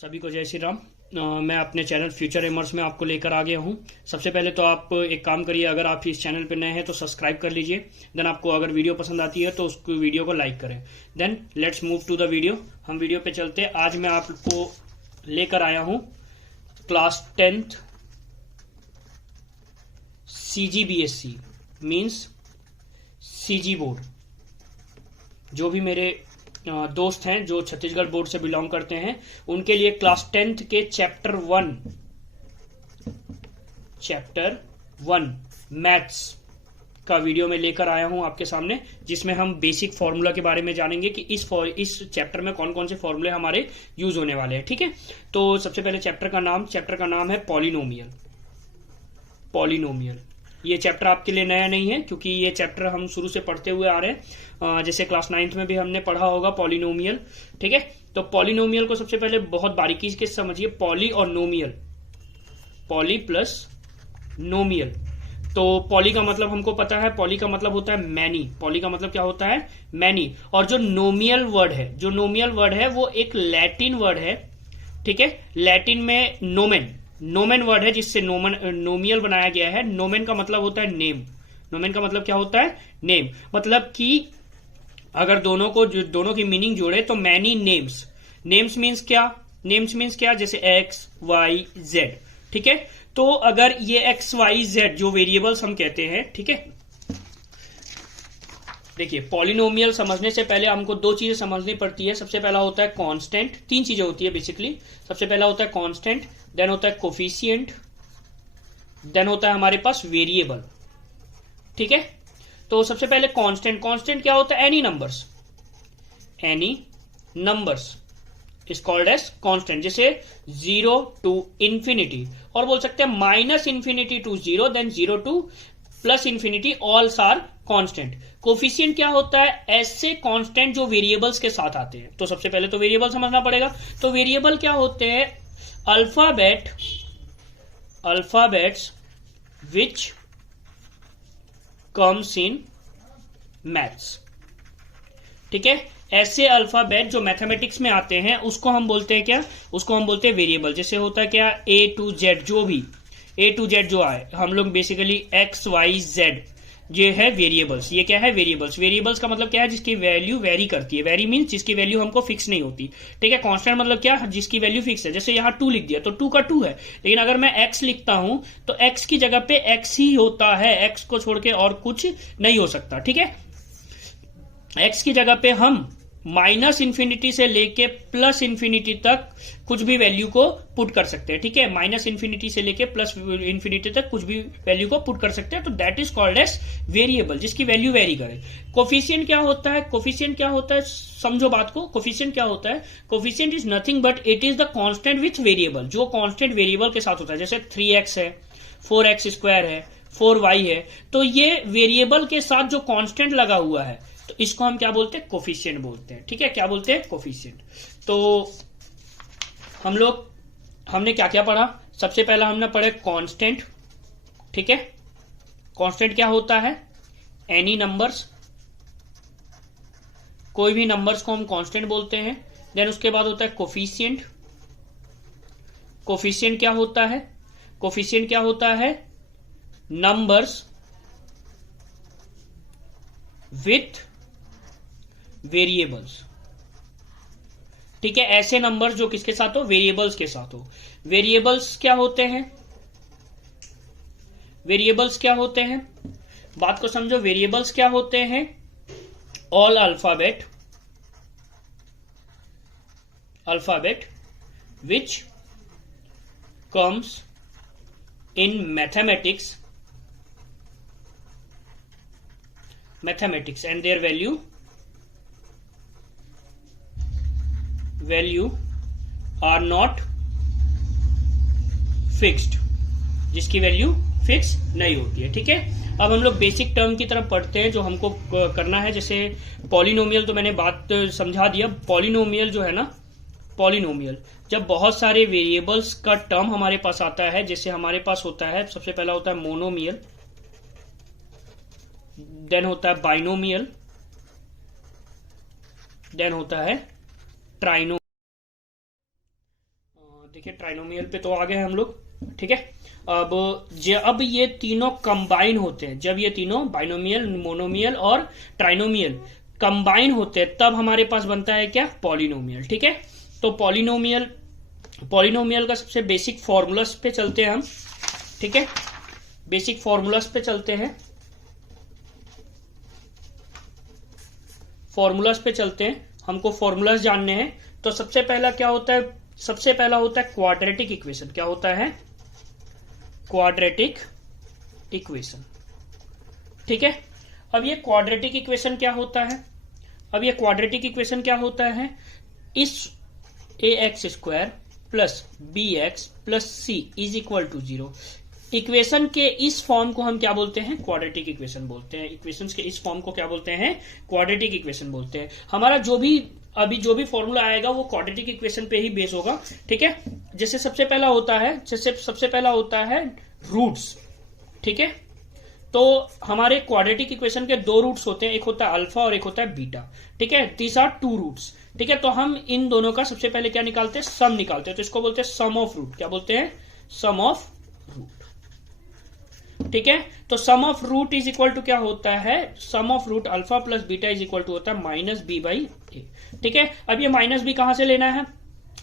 सभी को जय श्री राम। मैं अपने चैनल फ्यूचर एमर्स में आपको लेकर आ गया हूँ। सबसे पहले तो आप एक काम करिए, अगर आप इस चैनल पर नए हैं तो सब्सक्राइब कर लीजिए। देन आपको अगर वीडियो पसंद आती है तो उस वीडियो को लाइक करें। Then let's move to the video. हम वीडियो पे चलते हैं। आज मैं आपको लेकर आया हूँ class 10th CGBSE means CG board. जो भी मेरे दोस्त हैं जो छत्तीसगढ़ बोर्ड से बिलोंग करते हैं उनके लिए क्लास 10th के चैप्टर 1 मैथ्स का वीडियो में लेकर आया हूं आपके सामने, जिसमें हम बेसिक फॉर्मूला के बारे में जानेंगे कि इस चैप्टर में कौन कौन से फॉर्मूले हमारे यूज होने वाले हैं। ठीक है, तो सबसे पहले चैप्टर का नाम है पॉलिनोमियल। ये चैप्टर आपके लिए नया नहीं है, क्योंकि ये चैप्टर हम शुरू से पढ़ते हुए आ रहे हैं। जैसे क्लास 9th में भी हमने पढ़ा होगा पॉलिनोमियल। ठीक है, तो पॉलिनोमियल को सबसे पहले बहुत बारीकी से समझिए। पॉली और नोमियल, पॉली प्लस नोमियल। तो पॉली का मतलब हमको पता है, पॉली का मतलब होता है मैनी। पॉली का मतलब क्या होता है? मैनी। और जो नोमियल वर्ड है वो एक लैटिन वर्ड है। ठीक है, लैटिन में नोमेन वर्ड है, जिससे नोमियल बनाया गया है। नोमेन का मतलब होता है नेम। नोमेन का मतलब क्या होता है? नेम। मतलब कि अगर दोनों की मीनिंग जोड़े तो मैनी नेम्स। नेम्स मीन्स क्या? जैसे एक्स वाई जेड। ठीक है, तो अगर ये एक्स वाई जेड जो वेरिएबल्स हम कहते हैं, ठीक है, देखिए पॉलिनोमियल समझने से पहले हमको दो चीजें समझनी पड़ती है। सबसे पहला होता है कांस्टेंट। तीन चीजें होती है बेसिकली। सबसे पहला होता है कांस्टेंट, देन होता है कोफिशिएंट, देन होता है हमारे पास वेरिएबल। ठीक है, तो सबसे पहले कांस्टेंट क्या होता है? Any numbers is called as constant. जैसे 0 to इंफिनिटी, और बोल सकते हैं -∞ to 0, then 0 to +∞, all's are constant. Coefficient क्या होता है? ऐसे कांस्टेंट जो वेरिएबल्स के साथ आते हैं। तो सबसे पहले तो वेरिएबल समझना पड़ेगा। तो वेरिएबल क्या होते हैं? Alphabets which comes in maths. ठीक है, ऐसे अल्फाबेट जो मैथमेटिक्स में आते हैं उसको हम बोलते हैं क्या? उसको हम बोलते हैं वेरिएबल। जैसे होता है क्या? A to Z, जो भी A to Z जो आए, हम लोग बेसिकली X Y Z, ये है वेरिएबल्स। ये क्या है? वेरिएबल्स का मतलब क्या है? जिसकी वैल्यू वेरी करती है। वेरी मीन्स जिसकी वैल्यू हमको फिक्स नहीं होती। ठीक है, कांस्टेंट मतलब क्या? जिसकी वैल्यू फिक्स है। जैसे यहाँ 2 लिख दिया तो 2 का 2 है, लेकिन अगर मैं x लिखता हूं तो x की जगह पे x ही होता है। x को छोड़ के और कुछ नहीं हो सकता। ठीक है, x की जगह पे हम -∞ से लेके +∞ तक कुछ भी वैल्यू को पुट कर सकते हैं। ठीक है, -∞ से लेके +∞ तक कुछ भी वैल्यू को पुट कर सकते हैं। तो that is called as variable, जिसकी वैल्यू वेरी करे। कोफिशिएंट क्या होता है? समझो बात को। कोफिशिएंट क्या होता है? Coefficient is nothing but it is the constant with variable. जो कांस्टेंट वेरिएबल के साथ होता है, जैसे 3x है, 4x² है, 4y है, तो ये वेरिएबल के साथ जो कांस्टेंट लगा हुआ है, तो इसको हम क्या बोलते हैं? कोफिशिएंट बोलते हैं। ठीक है, क्या बोलते हैं? कोफिशिएंट। तो हमने क्या क्या पढ़ा? सबसे पहला हमने पढ़ा कांस्टेंट। ठीक है, कांस्टेंट क्या होता है? एनी नंबर्स, कोई भी नंबर्स को हम कांस्टेंट बोलते हैं। देन उसके बाद होता है कोफिशिएंट। कोफिशिएंट क्या होता है? Numbers with variables. ठीक है, ऐसे नंबर्स जो किसके साथ हो? वेरिएबल्स के साथ हो। वेरिएबल्स क्या होते हैं? बात को समझो। वेरिएबल्स क्या होते हैं? All alphabet which comes in mathematics and their value are not fixed, जिसकी वैल्यू फिक्स नहीं होती है। ठीक है, अब हम लोग बेसिक टर्म की तरफ पढ़ते हैं जो हमको करना है। जैसे पॉलिनोमियल तो मैंने बात समझा दिया। पॉलिनोमियल जो है ना, जब बहुत सारे वेरिएबल्स का टर्म हमारे पास आता है, जैसे हमारे पास होता है, सबसे पहला होता है मोनोमियल, देन होता है बाइनोमियल, देन होता है ट्राइनो। देखिए ट्राइनोमियल पे तो आ गए हम लोग, ठीक है। अब ये तीनों कंबाइन होते हैं, जब ये तीनों बाइनोमियल, मोनोमियल और ट्राइनोमियल कंबाइन होते हैं तब हमारे पास बनता है क्या, पॉलिनोमियल, ठीक है। तो पॉलिनोमियल का सबसे बेसिक फॉर्मूलास पे चलते हैं हम, ठीक है। बेसिक फॉर्मूलास पे चलते हैं, हमको फॉर्मूलास जानने हैं। तो सबसे पहला क्या होता है, सबसे पहला होता है क्वाड्रेटिक इक्वेशन। क्या होता है, क्वाड्रेटिक इक्वेशन, ठीक है। अब ये क्वाड्रेटिक इक्वेशन क्या होता है, इस ax² plus bx plus c is equal to 0 equation के इस फॉर्म को हम क्या बोलते हैं, क्वाड्रेटिक इक्वेशन बोलते हैं। इक्वेशंस के इस फॉर्म को क्या बोलते हैं, क्वाड्रेटिक इक्वेशन बोलते हैं। हमारा जो भी फॉर्मूला आएगा वो क्वाड्रेटिक इक्वेशन पे ही बेस होगा, ठीक है। जैसे सबसे पहला होता है रूट्स, ठीक है। तो हमारे क्वाड्रेटिक इक्वेशन के दो रूट्स होते हैं, एक होता है अल्फा और एक होता है बीटा, ठीक है। दीज आर टू रूट्स, ठीक है। तो हम इन दोनों का सबसे पहले क्या निकालते हैं, सम निकालते हैं। तो इसको बोलते हैं सम ऑफ रूट। क्या बोलते हैं, सम ऑफ रूट, ठीक है। तो sum of root is equal to क्या होता है, sum of root alpha plus beta is equal to होता है माइनस बी बाई ए, ठीक है। अब ये माइनस बी कहां से लेना है,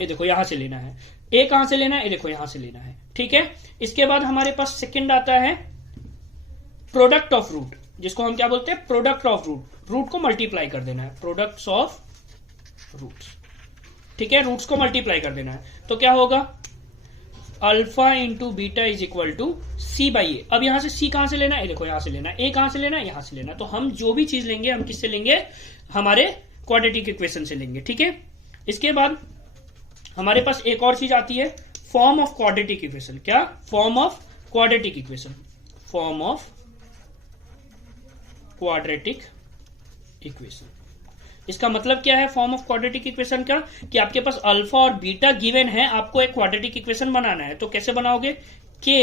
ये देखो यहां से लेना है। ए कहां से लेना है, ये देखो यहां से लेना है, ठीक है। इसके बाद हमारे पास सेकंड आता है प्रोडक्ट ऑफ रूट, जिसको हम क्या बोलते हैं, प्रोडक्ट ऑफ रूट। रूट को मल्टीप्लाई कर देना है, प्रोडक्ट्स ऑफ रूट्स, ठीक है। रूट्स को मल्टीप्लाई कर देना है तो क्या होगा, alpha into beta is equal to C by A. अब यहां से सी कहां से लेना है, देखो यहां से लेना है। ए कहां से लेना है, यहां से लेना है। तो हम जो भी चीज लेंगे हम किससे लेंगे, हमारे क्वाड्रेटिक इक्वेशन से लेंगे, ठीक है। इसके बाद हमारे पास एक और चीज आती है, फॉर्म ऑफ क्वाड्रेटिक इक्वेशन। क्या, form of quadratic equation, form of quadratic equation. इसका मतलब क्या है फॉर्म ऑफ क्वाड्रेटिक इक्वेशन का, कि आपके पास अल्फा और बीटा गिवन है, आपको एक क्वाड्रेटिक इक्वेशन बनाना है। तो कैसे बनाओगे, के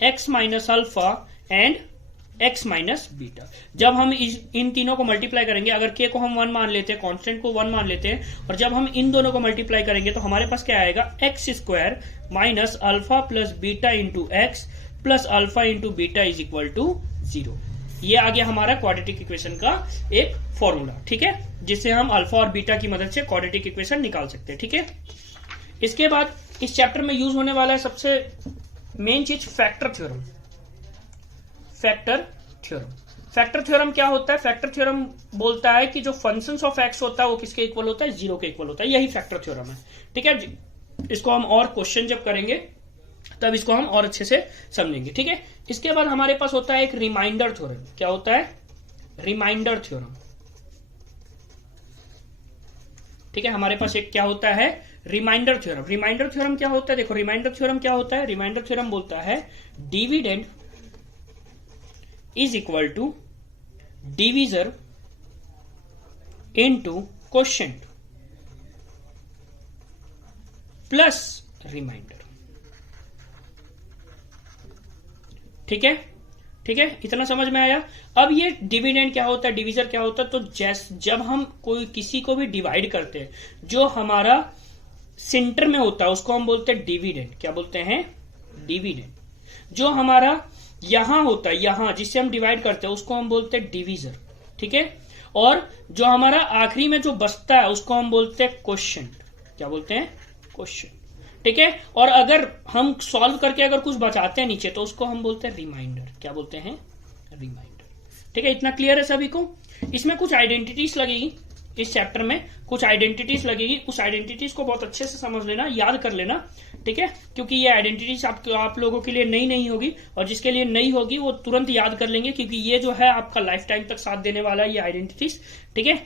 x minus alpha and x minus beta. जब हम इन तीनों को मल्टीप्लाई करेंगे, अगर के को हम 1 मान लेते हैं, कांस्टेंट को 1 मान लेते हैं, और जब हम इन दोनों को मल्टीप्लाई करेंगे तो हमारे पास क्या आएगा, x² minus alpha plus beta into x plus alpha into beta is equal to 0। ये आ गया हमारा क्वाड्रेटिक इक्वेशन का एक फॉर्मूला, ठीक है, जिससे हम अल्फा और बीटा की मदद से क्वाड्रेटिक इक्वेशन निकाल सकते हैं, ठीक है। इसके बाद इस चैप्टर में यूज होने वाला है सबसे मेन चीज फैक्टर थ्योरम। फैक्टर थ्योरम क्या होता है, फैक्टर थ्योरम बोलता है कि जो फंक्शंस ऑफ एक्स होता है वो किसके इक्वल होता है, 0 के इक्वल होता है। यही फैक्टर थ्योरम है, ठीक है। इसको हम और क्वेश्चन जब करेंगे तब इसको हम और अच्छे से समझेंगे, ठीक है। इसके बाद हमारे पास होता है एक रिमाइंडर थ्योरम। क्या होता है, रिमाइंडर थ्योरम, ठीक है। हमारे पास एक क्या होता है, रिमाइंडर थ्योरम। रिमाइंडर थ्योरम क्या होता है, देखो रिमाइंडर थ्योरम क्या होता है, रिमाइंडर थ्योरम बोलता है dividend is equal to divisor into quotient plus remainder, ठीक है, ठीक है। इतना समझ में आया। अब ये डिविडेंड क्या होता है, डिविजर क्या होता है, तो जब हम किसी को भी डिवाइड करते हैं, जो हमारा सेंटर में होता है उसको हम बोलते हैं डिविडेंड। क्या बोलते हैं, डिविडेंड। जो हमारा यहां होता है, यहां जिससे हम डिवाइड करते हैं उसको हम बोलते हैं डिविजर, ठीक है। और जो हमारा आखिरी में जो बचता है उसको हम बोलते हैं क्वोशिएंट। क्या बोलते हैं, क्वोशिएंट, ठीक है। और अगर हम सॉल्व करके अगर कुछ बचाते हैं नीचे तो उसको हम बोलते हैं रिमाइंडर। क्या बोलते हैं, रिमाइंडर, ठीक है। इतना क्लियर है सभी को। इसमें कुछ आइडेंटिटीज लगेगी, इस चैप्टर में कुछ आइडेंटिटीज लगेगी। उस आइडेंटिटीज को बहुत अच्छे से समझ लेना, याद कर लेना, ठीक है। क्योंकि ये आइडेंटिटीज आप लोगों के लिए नई नहीं होगी, और जिसके लिए नई होगी वो तुरंत याद कर लेंगे, क्योंकि ये जो है आपका लाइफ टाइम तक साथ देने वाला है ये आइडेंटिटीज, ठीक है।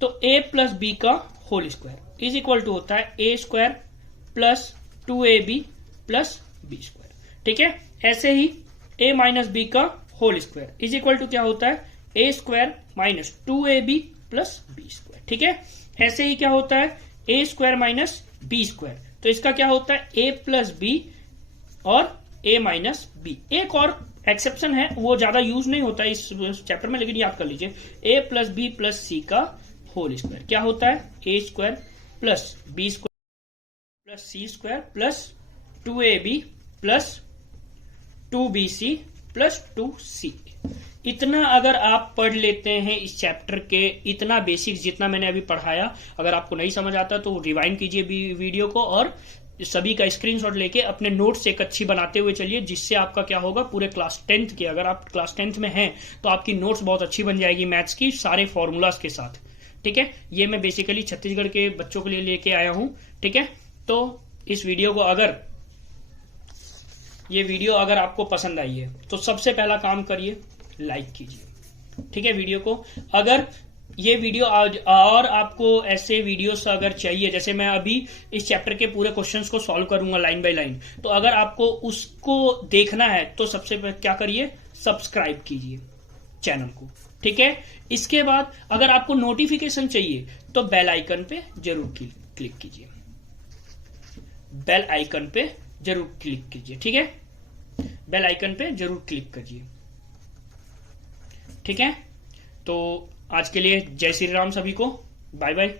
तो a प्लस बी का whole square is equal to होता है a² plus 2ab plus b², ठीक है। ऐसे ही a माइनस बी का whole square is equal to क्या होता है, a² minus 2ab plus b², ठीक है। ऐसे ही क्या होता है, a² माइनस b²। तो इसका क्या होता है, a प्लस बी और a माइनस बी। एक और एक्सेप्शन है, वो ज्यादा यूज नहीं होता है इस चैप्टर में, लेकिन याद कर लीजिए, a plus B plus c का होल स्क्वायर क्या होता है, a² प्लस b² प्लस C square plus 2ab plus 2bc plus 2c। इतना अगर आप पढ़ लेते हैं इस चैप्टर के, इतना बेसिक्स जितना मैंने अभी पढ़ाया, अगर आपको नहीं समझ आता तो रिवाइंड कीजिए वीडियो को और सभी का स्क्रीनशॉट लेके अपने नोट्स एक अच्छी बनाते हुए चलिए, जिससे आपका क्या होगा, पूरे क्लास 10th के, अगर आप क्लास 10th में हैं तो आपकी नोट्स बहुत अच्छी बन जाएगी मैथ्स की सारे फॉर्मूलाज के साथ। ठीक है, ये मैं बेसिकली छत्तीसगढ़ के बच्चों के लिए लेके आया हूं। ठीक है, तो इस वीडियो को ये वीडियो अगर आपको पसंद आई है तो सबसे पहला काम करिए, लाइक कीजिए। ठीक है, वीडियो को। अगर ये वीडियो और आपको ऐसे वीडियोस अगर चाहिए, जैसे मैं अभी इस चैप्टर के पूरे क्वेश्चंस को सॉल्व करूंगा लाइन बाय लाइन, तो अगर आपको उसको देखना है तो सबसे पहले क्या करिए, सब्सक्राइब कीजिए चैनल को। ठीक है, इसके बाद अगर आपको नोटिफिकेशन चाहिए तो बेल आइकन पे जरूर क्लिक कीजिए, बेल आइकन पे जरूर क्लिक कीजिए। ठीक है, बेल आइकन पे जरूर क्लिक कीजिए। ठीक है, तो आज के लिए जय श्री राम सभी को, बाय बाय।